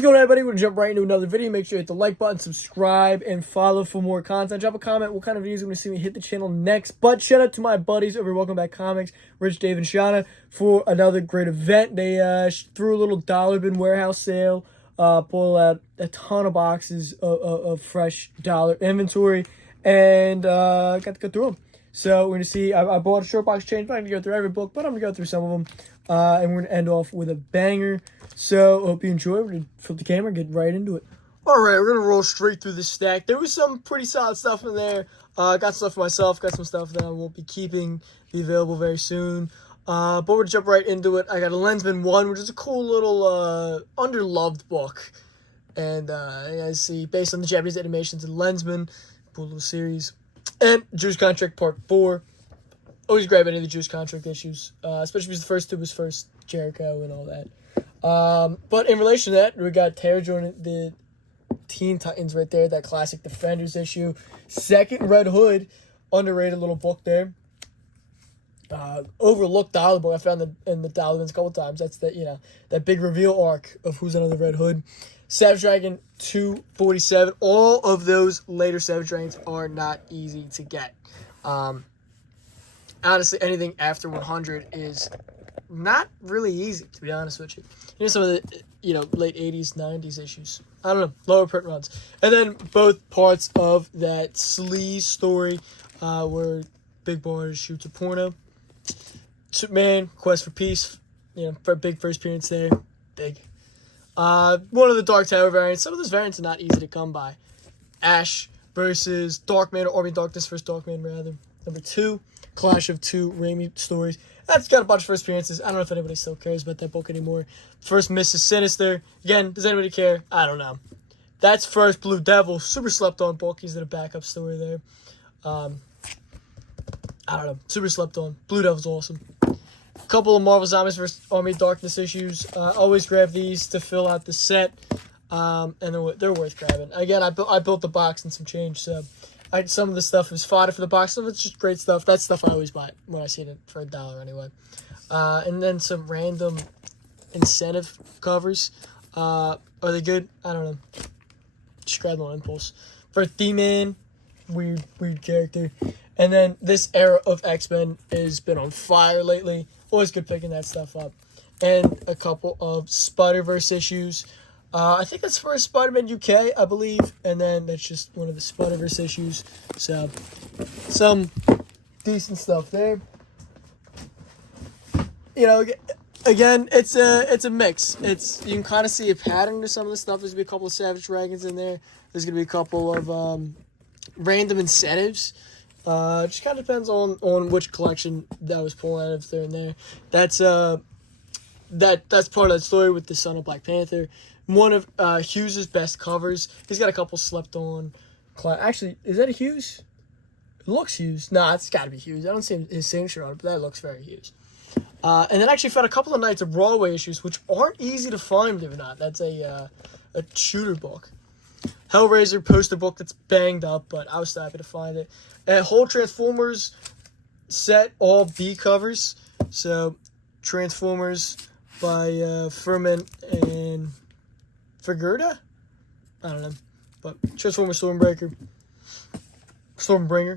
What's going on, everybody? We're going to jump right into another video. Make sure you hit the like button, subscribe, and follow for more content. Drop a comment what kind of videos you want to see me hit the channel next. But shout out to my buddies over Welcome Back Comics, Rich, Dave, and Shauna, for another great event. They threw a little dollar bin warehouse sale, pulled out a ton of boxes of fresh dollar inventory, and got to go through them. So we're going to see, I bought a short box change, but I'm going to go through every book, but I'm going to go through some of them. And we're going to end off with a banger. So, hope you enjoy. We're going to flip the camera and get right into it. Alright, we're going to roll straight through the stack. There was some pretty solid stuff in there. Got stuff for myself. Got some stuff that I won't be keeping. Be available very soon. But we're going to jump right into it. I got a Lensman 1, which is a cool little underloved book. And I see, based on the Japanese animations of Lensman, cool little series. And Jewish Contract Part 4. Always grab any of the Jewish Contract issues. Especially because the first two was first Jericho and all that. But in relation to that, we got Terror Jordan, the Teen Titans right there, that classic Defenders issue. Second Red Hood, underrated little book there. Overlooked dollar book. I found in the dollar bins a couple times. That's that big reveal arc of who's under the Red Hood. Savage Dragon 247. All of those later Savage Dragons are not easy to get. Honestly, anything after 100 is not really easy, to be honest with you. Some of the, late 80s, 90s issues. I don't know, lower print runs. And then both parts of that Sleaze story where Big Boy shoots a porno. Superman, Quest for Peace, for a big first appearance there. Big. One of the Dark Tower variants. Some of those variants are not easy to come by. Ash versus Darkman, or Army of Darkness versus Darkman, rather. Number 2, Clash of 2 Raimi stories. That's got a bunch of first appearances. I don't know if anybody still cares about that book anymore. First Mrs. Sinister. Again, does anybody care? I don't know. That's first Blue Devil. Super slept on book. He's in a backup story there. I don't know. Super slept on. Blue Devil's awesome. A couple of Marvel Zombies vs. Army of Darkness issues. Always grab these to fill out the set. And they're worth grabbing. Again, I built the box and some change, so some of the stuff is fodder for the box. Some of it's just great stuff. That's stuff I always buy when I see it for $1 anyway. And then some random incentive covers. Are they good? I don't know. Just grab them on impulse. For Theme-Man, weird character. And then this era of X-Men has been on fire lately. Always good picking that stuff up. And a couple of Spider-Verse issues. I think that's for Spider-Man UK, I believe. And then that's just one of the Spider-Verse issues. So, some decent stuff there. Again, it's a mix. You can kind of see a pattern to some of the stuff. There's going to be a couple of Savage Dragons in there. There's going to be a couple of random incentives. Just kind of depends on which collection that I was pulling out of there and there. That's part of that story with the son of Black Panther. One of Hughes' best covers. He's got a couple slept on. Actually, is that a Hughes? It looks Hughes. Nah, it's got to be Hughes. I don't see his signature on it, but that looks very Hughes. And then I actually found a couple of Knights of Broadway issues, which aren't easy to find, believe it or not. That's a shooter book. Hellraiser poster book that's banged up, but I was still happy to find it. And whole Transformers set, all B covers. So, Transformers by Furman and Figurda? I don't know. But Transformers Stormbringer,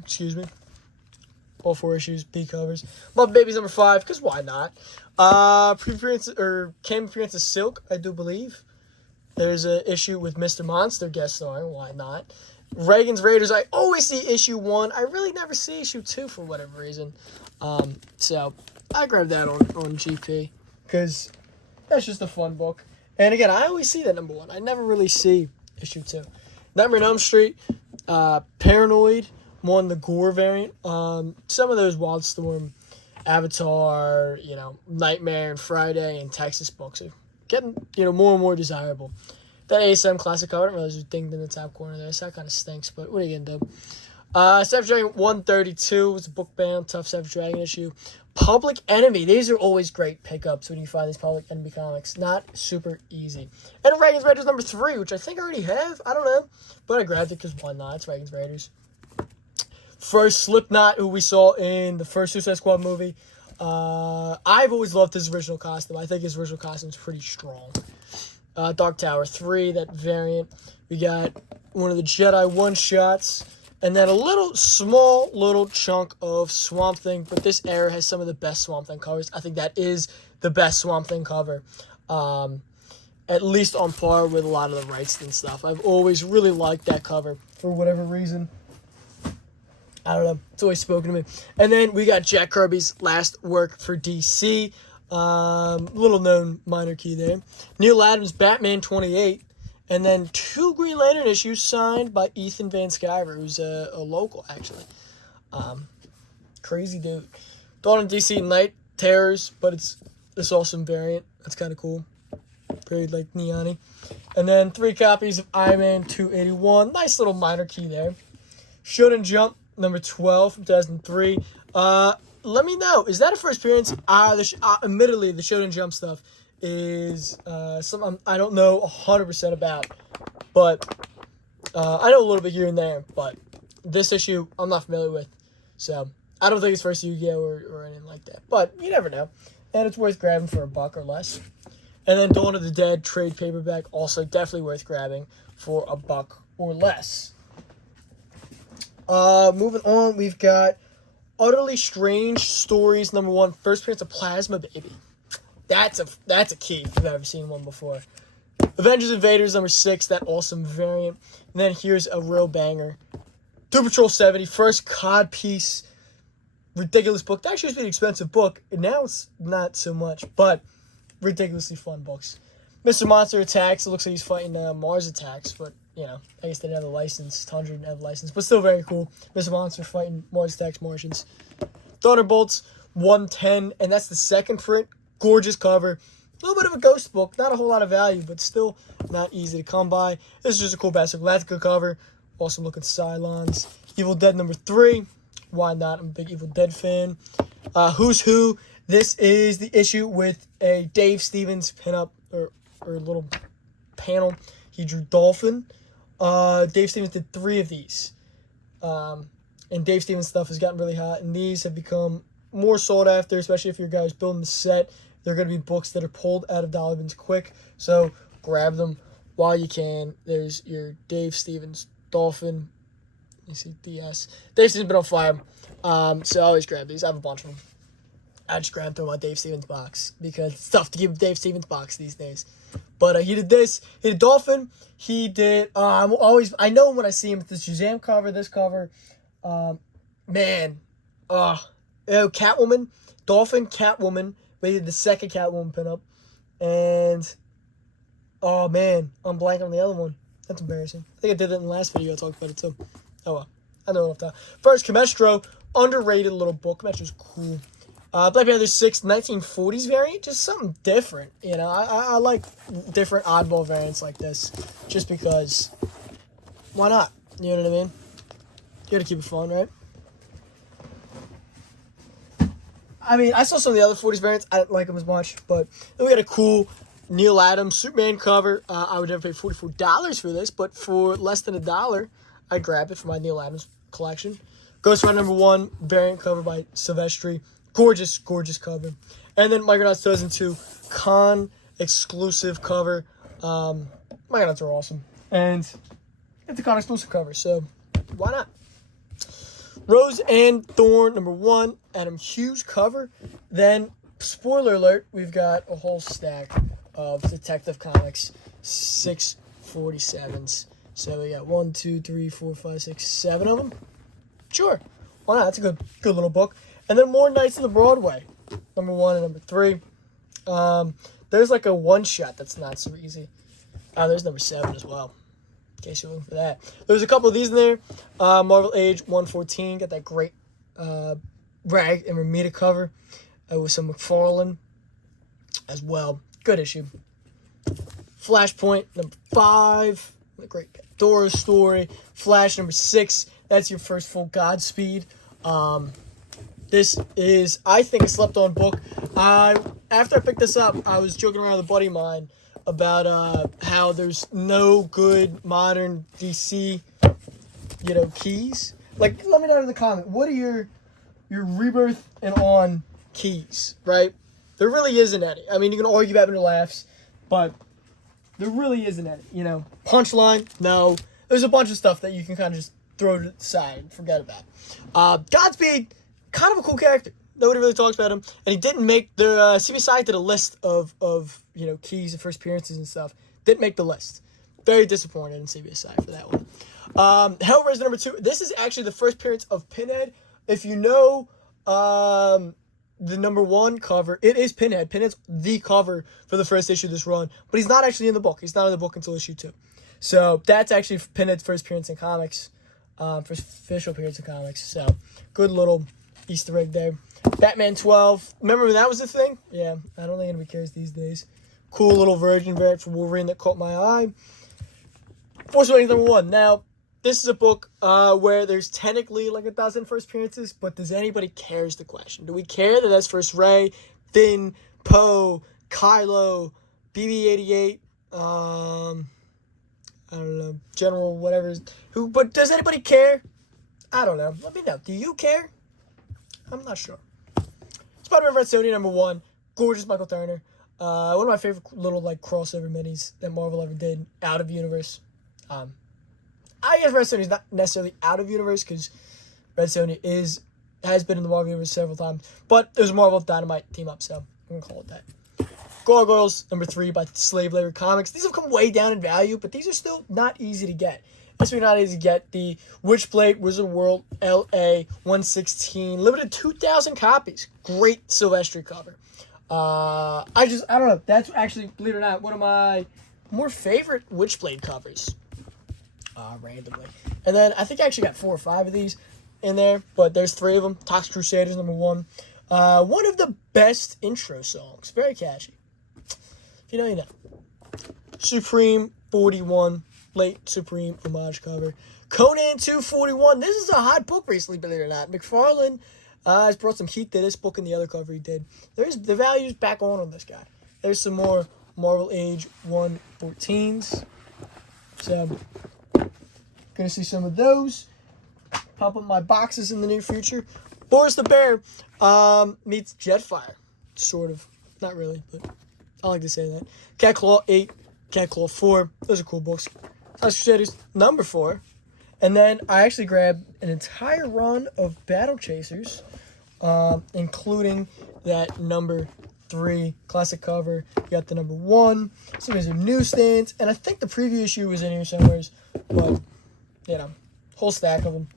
excuse me. All 4 issues, B covers. Love Babies number 5, because why not? Came appearance of Silk, I do believe. There's an issue with Mr. Monster guest starring, why not? Reagan's Raiders, I always see issue 1. I really never see issue 2 for whatever reason. So, I grabbed that on GP, because that's just a fun book. And again, I always see that number 1. I never really see issue 2. Nightmare on Elm Street, Paranoid, more the gore variant. Some of those Wildstorm, Avatar, Nightmare and Friday and Texas books are getting, more and more desirable. That ASM classic cover, I didn't realize it was dinged in the top corner there, so that kind of stinks, but what are you going to do? Savage Dragon 132 was a book bound, tough Savage Dragon issue. Public Enemy, these are always great pickups when you find these Public Enemy comics. Not super easy. And Reagan's Raiders number 3, which I think I already have. I don't know. But I grabbed it because why not? It's Reagan's Raiders. First Slipknot, who we saw in the first Suicide Squad movie. I've always loved his original costume. I think his original costume is pretty strong. Dark Tower 3, that variant. We got one of the Jedi one-shots. And then a small little chunk of Swamp Thing. But this era has some of the best Swamp Thing covers. I think that is the best Swamp Thing cover. At least on par with a lot of the Wrightston stuff. I've always really liked that cover for whatever reason. I don't know. It's always spoken to me. And then we got Jack Kirby's last work for DC. Little known minor key there. Neil Adams' Batman 28. And then 2 Green Lantern issues signed by Ethan Van Sciver, who's a local, actually. Crazy dude. Dawn of DC Night Terrors, but it's this awesome variant. That's kind of cool. Very, like, neon-y. And then 3 copies of Iron Man 281. Nice little minor key there. Shonen Jump, number 12 from 2003. Let me know. Is that a first appearance? Admittedly, the Shonen Jump stuff is something I don't know 100% about. But I know a little bit here and there. But this issue, I'm not familiar with. So, I don't think it's first Yu-Gi-Oh! Or anything like that. But you never know. And it's worth grabbing for $1 or less. And then Dawn of the Dead trade paperback, also definitely worth grabbing for $1 or less. Moving on, we've got Utterly Strange Stories, number 1, first appearance of Plasma Baby. That's a key if you've ever seen one before. Avengers Invaders, number 6, that awesome variant. And then here's a real banger. Doom Patrol 70, first COD piece. Ridiculous book. That actually used to be an expensive book, and now it's not so much, but ridiculously fun books. Mr. Monster Attacks. It looks like he's fighting Mars Attacks, but, you know, I guess they didn't have the license. Tundra didn't have the license, but still very cool. Mr. Monster fighting Mars Attacks Martians. Thunderbolts 110, and that's the second print. Gorgeous cover. A little bit of a ghost book. Not a whole lot of value, but still not easy to come by. This is just a cool Bastard Galactica cover. Awesome looking Cylons. Evil Dead number 3. Why not? I'm a big Evil Dead fan. Who's Who. This is the issue with a Dave Stevens pinup or little panel. He drew Dolphin. Dave Stevens did 3 of these. And Dave Stevens stuff has gotten really hot. And these have become more sought after, especially if your guys building the set. They're going to be books that are pulled out of dollar bins quick. So grab them while you can. There's your Dave Stevens Dolphin. You see DS. Dave Stevens been on fire. So I always grab these. I have a bunch of them. I just grabbed them in my Dave Stevens box because it's tough to keep a Dave Stevens box these days. But he did this. He did Dolphin. He did. I know when I see him with the Shazam cover, this cover. Catwoman, Dolphin, Catwoman. They did the second Catwoman pinup, and oh man, I'm blanking on the other one. That's embarrassing. I think I did it in the last video. I talked about it too. Oh well, I know enough time. First, Comestro, underrated little book. Comestro's cool. Black Panther 6, 1940s variant, just something different. You know, I like different oddball variants like this, just because. Why not? You know what I mean? You gotta keep it fun, right? I mean, I saw some of the other 40s variants. I didn't like them as much, but then we got a cool Neil Adams Superman cover. I would never pay $44 for this, but for less than $1, I'd grab it for my Neil Adams collection. Ghost Rider number 1, variant cover by Silvestri. Gorgeous, gorgeous cover. And then Micronauts 2002, Con exclusive cover. Micronauts are awesome. And it's a Con exclusive cover, so why not? Rose and Thorn, number 1, Adam Hughes cover. Then, spoiler alert, we've got a whole stack of Detective Comics 647s. So we got 1, 2, 3, 4, 5, 6, 7 of them. Sure, why not? That's a good little book. And then more Knights of the Broadway, number 1 and number 3. There's like a one-shot that's not so easy. There's number 7 as well, in case you're looking for that. There's a couple of these in there. Marvel Age 114, got that great Rag and Ramita cover with some McFarlane as well. Good issue. Flashpoint number 5, the great Dora story. Flash number 6, that's your first full Godspeed. This is, I think, a slept-on book. After I picked this up, I was joking around with a buddy of mine about how there's no good modern DC, keys. Like, let me know in the comment, what are your Rebirth and On keys, right? There really isn't any. I mean, you can argue about it in laughs, but There really isn't any, you know. Punchline, no. There's a bunch of stuff that you can kind of just throw to the side and forget about. Godspeed, kind of a cool character. Nobody really talks about him. And he didn't make the... CBSI did a list of keys and first appearances and stuff. Didn't make the list. Very disappointed in CBSI for that one. Hellraiser number 2. This is actually the first appearance of Pinhead. If you know the number 1 cover, it is Pinhead. Pinhead's the cover for the first issue of this run. But he's not actually in the book. He's not in the book until issue 2. So that's actually Pinhead's first appearance in comics. First official appearance in comics. So good little Easter egg there. Batman 12. Remember when that was a thing? Yeah, I don't think anybody cares these days. Cool little virgin variant for Wolverine that caught my eye. Force Awakens number 1. Now, this is a book where there's technically like 1,000 first appearances, but does anybody care is the question. Do we care that that's first Rey, Finn, Poe, Kylo, BB-88, I don't know, General whatever. But does anybody care? I don't know. Let me know. Do you care? I'm not sure. Spider-Man Red Sony number 1. Gorgeous Michael Turner. One of my favorite little like crossover minis that Marvel ever did out of universe. I guess Red Sonny's not necessarily out of universe because Red Sonny has been in the Marvel universe several times, but it was a Marvel Dynamite team up, so I'm gonna call it that. Gargoyles number 3 by Slave Labor Comics. These have come way down in value, but these are still not easy to get. Especially not easy to get. The Witchblade Wizard World LA 116 limited 2,000 copies. Great Silvestri cover. I don't know. That's actually, believe it or not, one of my more favorite Witchblade covers. Randomly. And then I think I actually got 4 or 5 of these in there, but there's 3 of them. Toxic Crusaders number 1. One of the best intro songs. Very catchy. If you know, you know. Supreme 41. Late Supreme homage cover. Conan 241. This is a hot book recently, believe it or not. McFarlane has brought some heat to this book and the other cover he did. There's the value's back on this guy. There's some more Marvel Age 114s. So, gonna see some of those. Pop up my boxes in the near future. Boris the Bear meets Jetfire. Sort of. Not really, but I like to say that. Cat Claw 8, Cat Claw 4. Those are cool books. Crusaders number 4. And then I actually grabbed an entire run of Battle Chasers, including that number 3 classic cover. You got the number 1. So these are newsstands. And I think the preview issue was in here somewhere. But, you know, whole stack of them.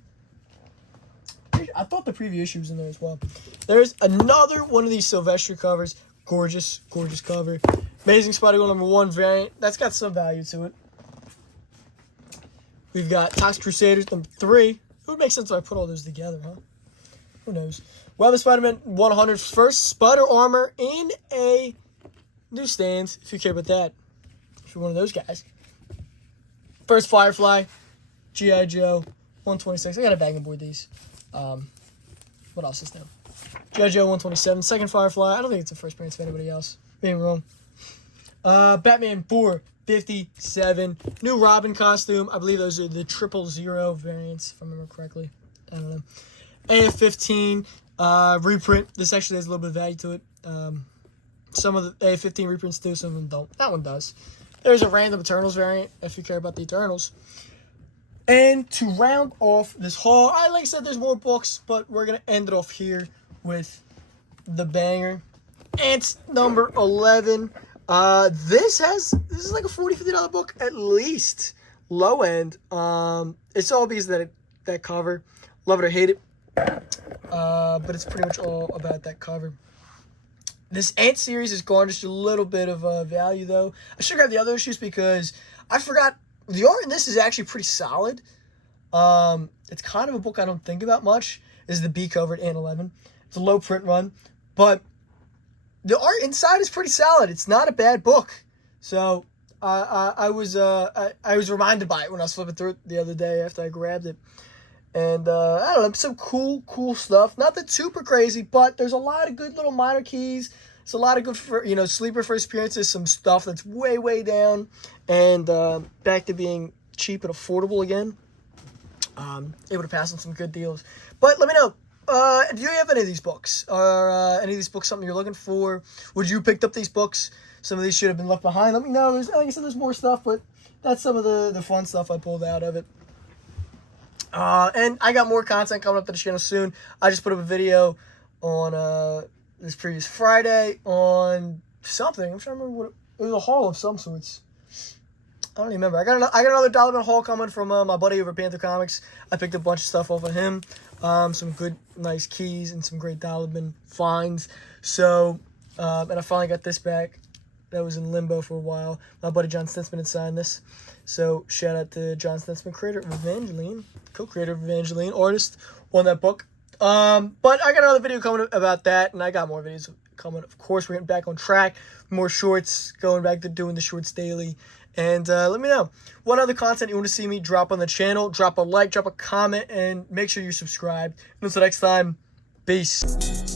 I thought the preview issue was in there as well. There's another one of these Silvestri covers. Gorgeous, gorgeous cover. Amazing Spider-Girl number 1 variant. That's got some value to it. We've got Toxic Crusaders number 3. It would make sense if I put all those together, huh? Who knows? Well, the Spider-Man 100 first Spider Armor in a newsstand, if you care about that. If you're one of those guys. First Firefly, G.I. Joe, 126. I gotta bang and board these. What else is there? G.I. Joe 127. Second Firefly. I don't think it's the first appearance of anybody else. Being wrong. Batman 457. New Robin costume. I believe those are the 000 variants, if I remember correctly. I don't know. AF-15 reprint. This actually has a little bit of value to it. Some of the AF-15 reprints do, some of them don't. That one does. There's a random Eternals variant, if you care about the Eternals. And to round off this haul, like I said, there's more books, but we're going to end it off here with the banger. Ants number 11. This is like a $40, $50 book at least. Low end. It's all because of that cover. Love it or hate it. But it's pretty much all about that cover. This Ant series has garnished a little bit of value, though. I should grab the other issues because I forgot. The art in this is actually pretty solid. It's kind of a book I don't think about much. This is the B cover at Ant 11. It's a low print run. But the art inside is pretty solid. It's not a bad book. So I was reminded by it when I was flipping through it the other day after I grabbed it. And I don't know, some cool stuff. Not that super crazy, but there's a lot of good little minor keys. It's a lot of good, sleeper first appearances, some stuff that's way down, and back to being cheap and affordable again. Able to pass on some good deals. But let me know, do you have any of these books? Are any of these books something you're looking for? Would you pick up these books? some of these should have been left behind. Let me know. There's, like I said, there's more stuff, but that's some of the fun stuff I pulled out of it. And I got more content coming up to the channel soon. I just put up a video on this previous Friday on something. I'm trying to remember what it was, a haul of some sorts. I don't even remember. I got another dollar bin haul coming from my buddy over at Panther Comics. I picked a bunch of stuff off of him. Some good, nice keys and some great dollar bin finds. So, and I finally got this back. That was in limbo for a while. My buddy John Stinsman had signed this. So, shout out to John Stinsman, creator of Evangeline, co-creator of Evangeline, artist on that book. But I got another video coming about that, and I got more videos coming. Of course, we're getting back on track. More shorts, going back to doing the shorts daily. And let me know what other content you want to see me drop on the channel. Drop a like, drop a comment, and make sure you subscribe. Until next time, peace.